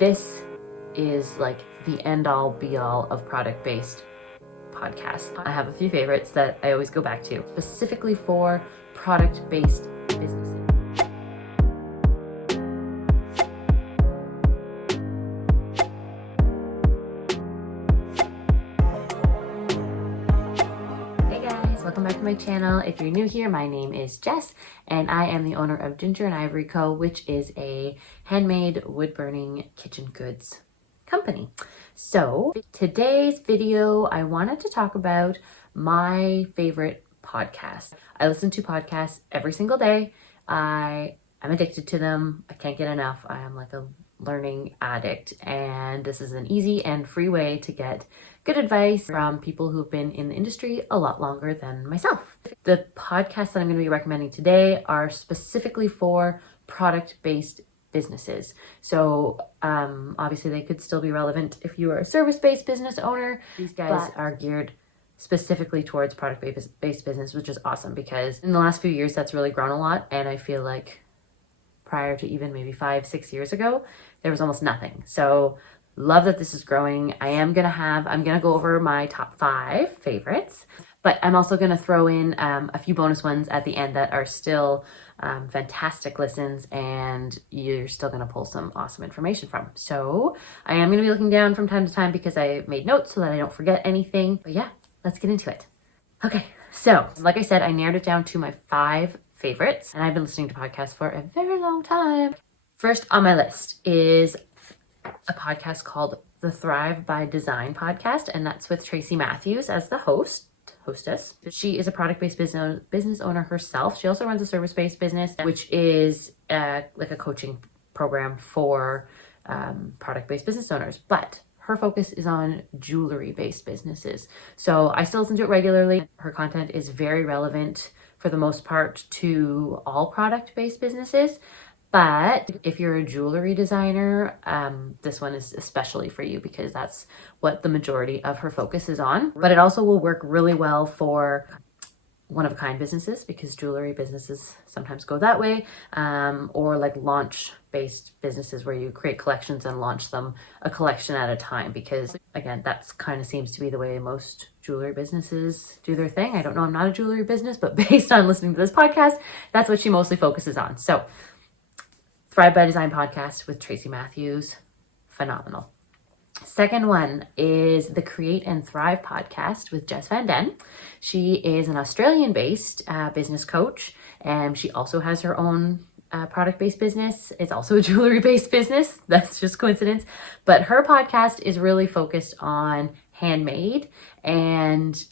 This is like the end all be all of product-based podcasts. I have a few favorites that I always go back to, specifically for product-based businesses. Welcome back to my channel. If you're new here, my name is Jess and I am the owner of Ginger and Ivory Co, which is a handmade wood burning kitchen goods company. So today's video, I wanted to talk about my favorite podcast. I listen to podcasts every single day. I'm addicted to them. I can't get enough. I am like a learning addict, and this is an easy and free way to get good advice from people who've been in the industry a lot longer than myself. The podcasts that I'm going to be recommending today are specifically for product-based businesses. So obviously they could still be relevant if you are a service-based business owner. These guys are geared specifically towards product-based business, which is awesome because in the last few years that's really grown a lot, and I feel like prior to even maybe 5-6 years ago, there was almost nothing. So love that this is growing. I'm gonna go over my top 5 favorites, but I'm also gonna throw in a few bonus ones at the end that are still fantastic listens, and you're still gonna pull some awesome information from. So I am gonna be looking down from time to time because I made notes so that I don't forget anything. But yeah, let's get into it. Okay, so like I said, I narrowed it down to my 5 favorites, and I've been listening to podcasts for a very long time. First on my list is a podcast called the Thrive by Design podcast, and that's with Tracy Matthews as the hostess. She is a product-based business owner herself. She also runs a service-based business, which is like a coaching program for product-based business owners, but her focus is on jewelry-based businesses. So I still listen to it regularly. Her content is very relevant for the most part to all product-based businesses. But if you're a jewelry designer, this one is especially for you because that's what the majority of her focus is on. But it also will work really well for one-of-a-kind businesses because jewelry businesses sometimes go that way, or like launch-based businesses where you create collections and launch them a collection at a time, because again, that's kind of seems to be the way most jewelry businesses do their thing. I don't know, I'm not a jewelry business, but based on listening to this podcast, that's what she mostly focuses on. So Thrive by Design podcast with Tracy Matthews, phenomenal. Second one is the Create and Thrive podcast with Jess Van Den. She is an Australian-based business coach, and she also has her own product-based business. It's also a jewelry-based business. That's just coincidence. But her podcast is really focused on handmade and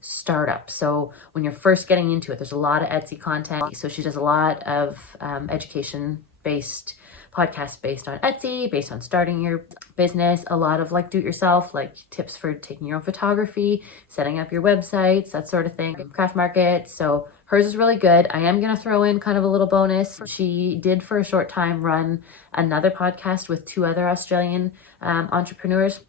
startup. So when you're first getting into it, there's a lot of Etsy content. So she does a lot of education-based podcasts based on Etsy, based on starting your business, a lot of like do-it-yourself, like tips for taking your own photography, setting up your websites, that sort of thing, craft markets. So hers is really good. I am going to throw in kind of a little bonus. She did for a short time run another podcast with 2 other Australian entrepreneurs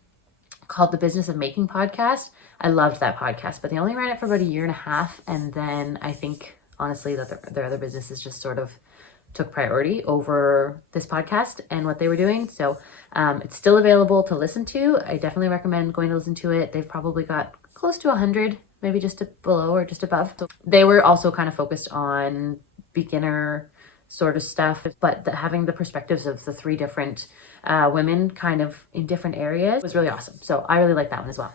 called the Business of Making podcast. I loved that podcast, but they only ran it for about 1.5 years. And then I think honestly that their other businesses just sort of took priority over this podcast and what they were doing. So it's still available to listen to. I definitely recommend going to listen to it. They've probably got close to 100, maybe just below or just above. So they were also kind of focused on beginner sort of stuff, but having the perspectives of the 3 different women kind of in different areas was really awesome. So I really like that one as well.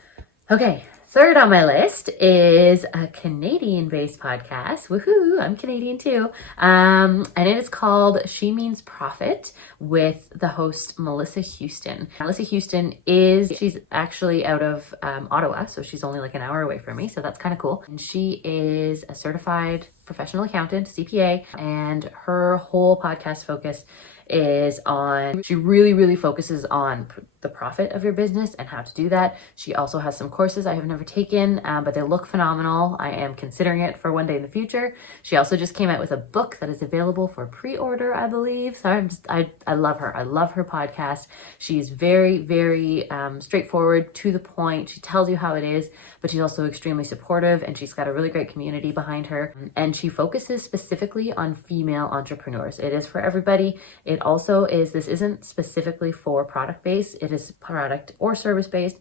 Okay, third on my list is a Canadian-based podcast. Woohoo, I'm Canadian too. And it is called She Means Profit with the host Melissa Houston. Melissa Houston she's actually out of Ottawa, so she's only like an hour away from me, so that's kind of cool. And she is a certified professional accountant, CPA, and her whole podcast focus is on, she really focuses on the profit of your business and how to do that. She also has some courses I have never taken, but they look phenomenal. I am considering it for one day in the future. She also just came out with a book that is available for pre-order, I believe. So I love her. I love her podcast. She's very straightforward, to the point. She tells you how it is, but she's also extremely supportive, and she's got a really great community behind her. And she focuses specifically on female entrepreneurs. It is for everybody. It it also is, this isn't specifically for product based, it is product or service based,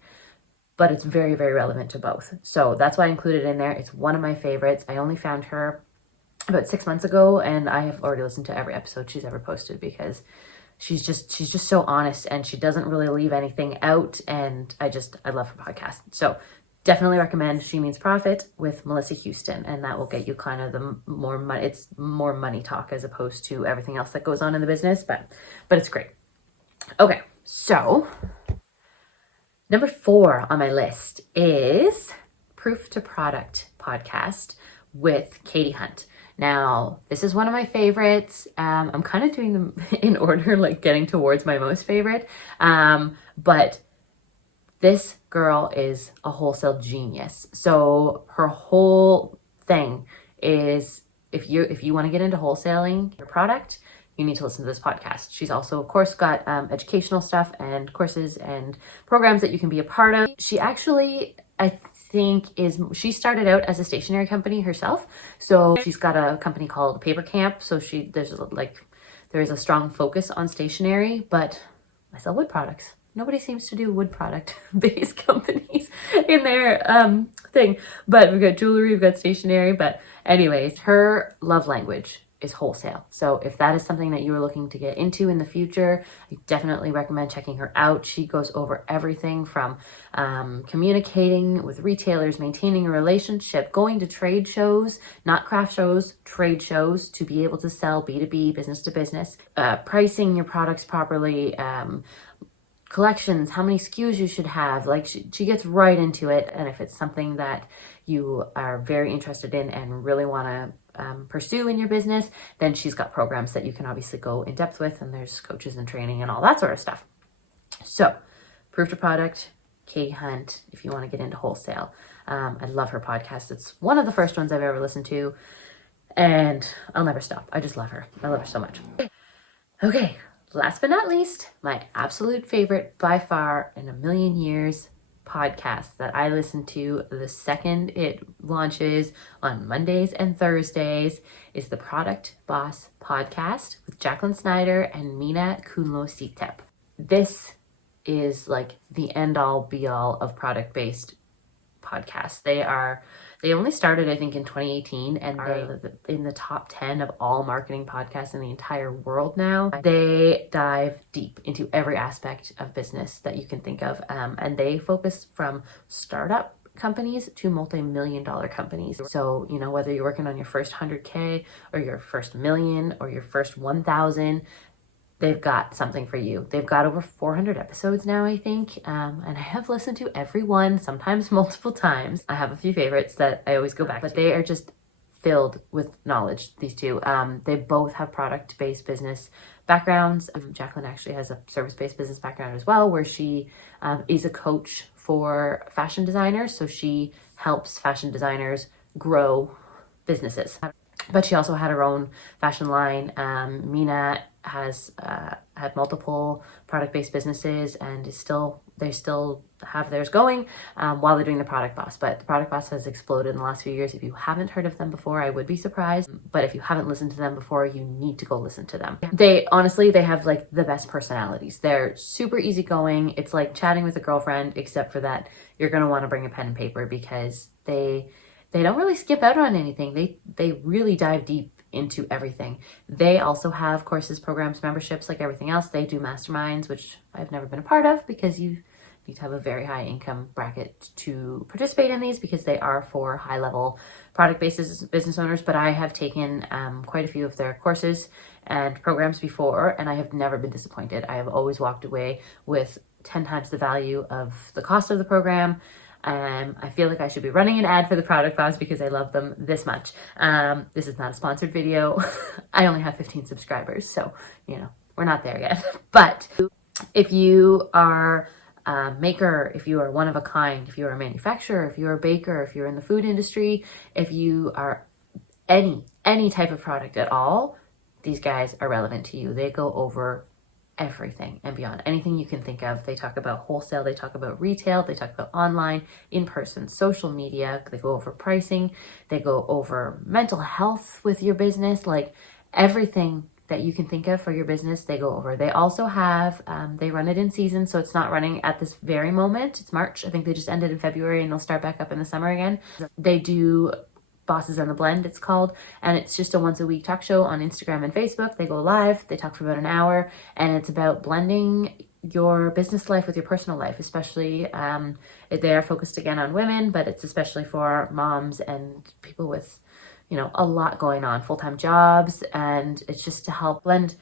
but it's very, very relevant to both. So that's why I included it in there. It's one of my favorites. I only found her about 6 months ago, and I have already listened to every episode she's ever posted because she's just so honest, and she doesn't really leave anything out. And I love her podcast. So definitely recommend She Means Profit with Melissa Houston, and that will get you kind of the more money. It's more money talk as opposed to everything else that goes on in the business, but it's great. Okay, so number 4 on my list is Proof to Product podcast with Katie Hunt. Now, this is one of my favorites. I'm kind of doing them in order, like getting towards my most favorite. But this girl is a wholesale genius. So her whole thing is if you want to get into wholesaling your product, you need to listen to this podcast. She's also, of course, got educational stuff and courses and programs that you can be a part of. She actually, she started out as a stationery company herself. So she's got a company called Paper Camp. So there is a strong focus on stationery, but I sell wood products. Nobody seems to do wood product based companies in their thing, but we've got jewelry, we've got stationery. But anyways, her love language is wholesale. So if that is something that you are looking to get into in the future, I definitely recommend checking her out. She goes over everything from communicating with retailers, maintaining a relationship, going to trade shows, not craft shows, trade shows, to be able to sell B2B, business to business, pricing your products properly, collections, how many SKUs you should have. Like she gets right into it. And if it's something that you are very interested in and really want to pursue in your business, then she's got programs that you can obviously go in depth with, and there's coaches and training and all that sort of stuff. So Proof to Product, Katie Hunt, if you want to get into wholesale. I love her podcast. It's one of the first ones I've ever listened to, and I'll never stop. I just love her. I love her so much. Okay, last but not least, my absolute favorite by far in a million years podcast that I listen to the second it launches on Mondays and Thursdays is the Product Boss podcast with Jacqueline Snyder and Mina Kunlo-Sitep. This is like the end all be all of product based podcasts. They only started, I think, in 2018, and they're in the top 10 of all marketing podcasts in the entire world now. They dive deep into every aspect of business that you can think of, and they focus from startup companies to multi-million-dollar companies. So, whether you're working on your first 100K or your first million or your first 1,000, they've got something for you. They've got over 400 episodes now, I think. And I have listened to every one, sometimes multiple times. I have a few favorites that I always go back to, but they are just filled with knowledge, these two. They both have product-based business backgrounds. Jacqueline actually has a service-based business background as well, where she is a coach for fashion designers. So she helps fashion designers grow businesses. But she also had her own fashion line. Mina has had multiple product-based businesses and they still have theirs going while they're doing the Product Boss. But the Product Boss has exploded in the last few years. If you haven't heard of them before, I would be surprised. But if you haven't listened to them before, you need to go listen to them. They have like the best personalities. They're super easygoing. It's like chatting with a girlfriend, except for that you're going to want to bring a pen and paper because they don't really skip out on anything. They really dive deep into everything. They also have courses, programs, memberships, like everything else. They do masterminds, which I've never been a part of because you need to have a very high income bracket to participate in these because they are for high level product-based business owners. But I have taken quite a few of their courses and programs before, and I have never been disappointed. I have always walked away with 10 times the value of the cost of the program. I feel like I should be running an ad for the Product Boss because I love them this much. This is not a sponsored video. I only have 15 subscribers, so, we're not there yet. But if you are a maker, if you are one of a kind, if you are a manufacturer, if you're a baker, if you're in the food industry, if you are any type of product at all, these guys are relevant to you. They go over everything and beyond, anything you can think of. They talk about wholesale, they talk about retail, they talk about online, in-person, social media, they go over pricing, they go over mental health with your business, like everything that you can think of for your business, they go over. They also have, they run it in season, so it's not running at this very moment. It's March. I think they just ended in February and they'll start back up in the summer again. They do Bosses on the Blend, it's called, and it's just a once a week talk show on Instagram and Facebook. They go live, they talk for about an hour, and it's about blending your business life with your personal life, especially they are focused again on women, but it's especially for moms and people with, you know, a lot going on, full-time jobs, and it's just to help blend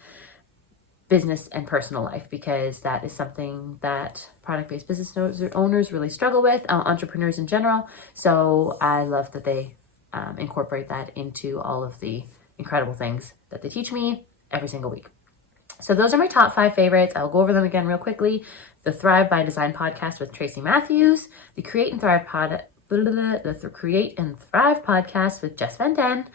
business and personal life, because that is something that product-based business owners really struggle with, entrepreneurs in general. So I love that they incorporate that into all of the incredible things that they teach me every single week. So those are my top 5 favorites. I'll go over them again real quickly. The Thrive by Design podcast with Tracy Matthews, the Create and Thrive podcast with Jess Van Den,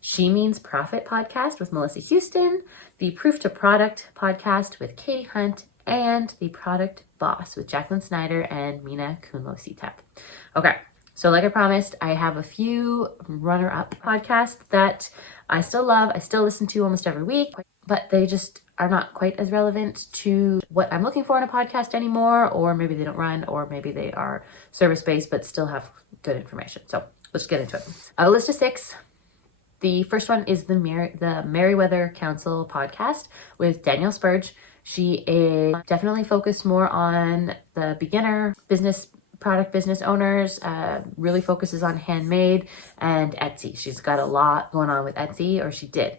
She Means Profit podcast with Melissa Houston, the Proof to Product podcast with Katie Hunt, and the Product Boss with Jacqueline Snyder and Mina Kunlo-Sitep. Okay, so like I promised, I have a few runner-up podcasts that I still love. I still listen to almost every week, but they just are not quite as relevant to what I'm looking for in a podcast anymore, or maybe they don't run, or maybe they are service-based but still have good information. So let's get into it. I have a list of 6. The first one is the Meriwether Council podcast with Danielle Spurge. She is definitely focused more on the beginner product business owners, really focuses on handmade and Etsy. She's got a lot going on with Etsy, or she did.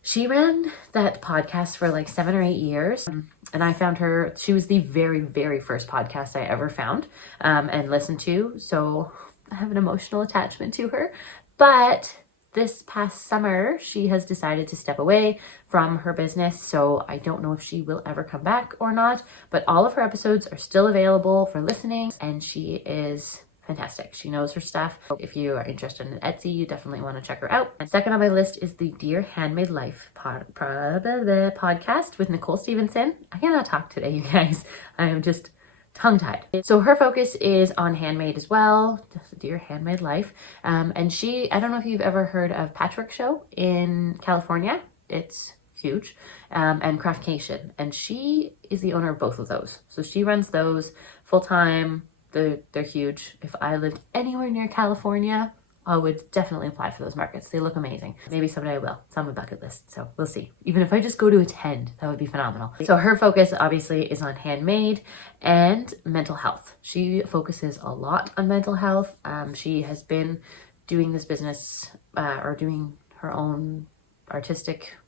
She ran that podcast for like 7 or 8 years, and I found her, she was the very, very first podcast I ever found and listened to, so I have an emotional attachment to her. But this past summer, she has decided to step away from her business, so I don't know if she will ever come back or not, but all of her episodes are still available for listening, and she is fantastic. She knows her stuff. If you are interested in Etsy, you definitely want to check her out. And second on my list is the Dear Handmade Life podcast with Nicole Stevenson. I cannot talk today, you guys. I am just tongue-tied. So her focus is on handmade as well, Dear Handmade Life. And she, I don't know if you've ever heard of Patchwork Show in California. It's huge. And Craftcation. And she is the owner of both of those. So she runs those full-time. They're huge. If I lived anywhere near California, I would definitely apply for those markets. They look amazing. Maybe someday I will. It's on my bucket list, so we'll see. Even if I just go to attend, that would be phenomenal. So her focus obviously is on handmade and mental health. She focuses a lot on mental health. She has been doing this business or doing her own artistic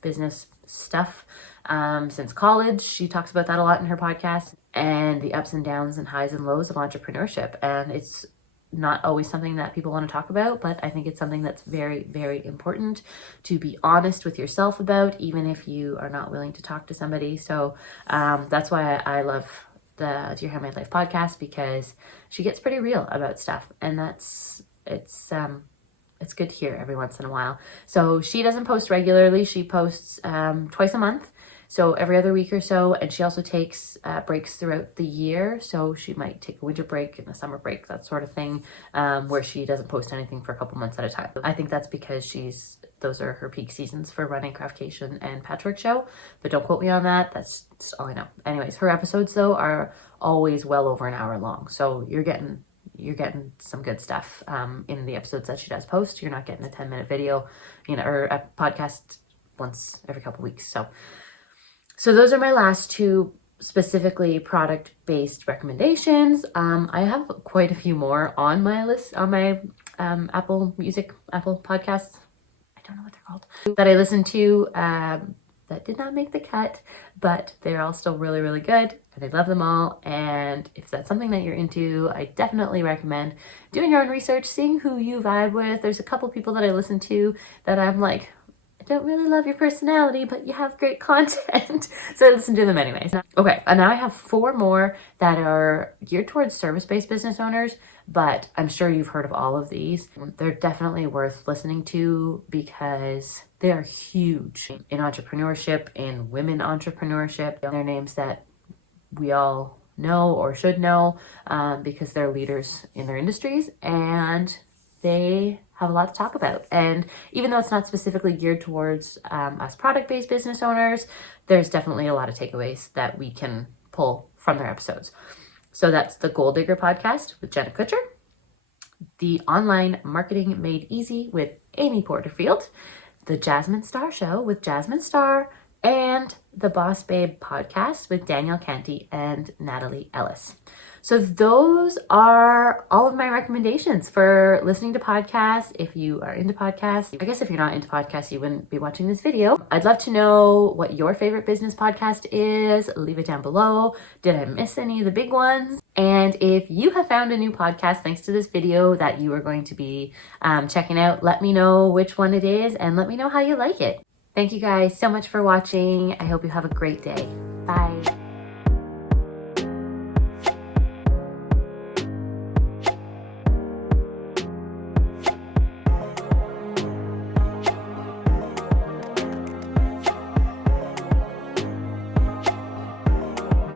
business stuff since college. She talks about that a lot in her podcast, and the ups and downs and highs and lows of entrepreneurship. And it's not always something that people want to talk about, but I think it's something that's very, very important to be honest with yourself about, even if you are not willing to talk to somebody. So that's why I love the Dear Handmade Life podcast, because she gets pretty real about stuff, and it's good to hear every once in a while. So she doesn't post regularly. She posts twice a month, so every other week or so, and she also takes breaks throughout the year. So she might take a winter break and a summer break, that sort of thing, where she doesn't post anything for a couple months at a time. I think that's because those are her peak seasons for running Craftcation and Patchwork Show, but don't quote me on that. That's all I know. Anyways, her episodes though are always well over an hour long, so you're getting some good stuff in the episodes that she does post. You're not getting a 10-minute video, or a podcast once every couple weeks. So those are my last 2 specifically product-based recommendations. I have quite a few more on my list, on my Apple Podcasts. I don't know what they're called, that I listen to that did not make the cut, but they're all still really, really good, and I love them all. And if that's something that you're into, I definitely recommend doing your own research, seeing who you vibe with. There's a couple people that I listen to that I'm like, I don't really love your personality, but you have great content. So I listen to them anyways. Okay, and now I have 4 more that are geared towards service-based business owners, but I'm sure you've heard of all of these. They're definitely worth listening to because they are huge in entrepreneurship, in women entrepreneurship. They're names that we all know or should know because they're leaders in their industries, and they have a lot to talk about. And even though it's not specifically geared towards us product-based business owners, there's definitely a lot of takeaways that we can pull from their episodes. So that's the Goal Digger podcast with Jenna Kutcher, the Online Marketing Made Easy with Amy Porterfield, the Jasmine Star Show with Jasmine Star, and the Boss Babe podcast with Danielle Canty and Natalie Ellis. So those are all of my recommendations for listening to podcasts. If you are into podcasts, I guess if you're not into podcasts, you wouldn't be watching this video. I'd love to know what your favorite business podcast is. Leave it down below. Did I miss any of the big ones? And if you have found a new podcast thanks to this video that you are going to be checking out, let me know which one it is and let me know how you like it. Thank you guys so much for watching. I hope you have a great day.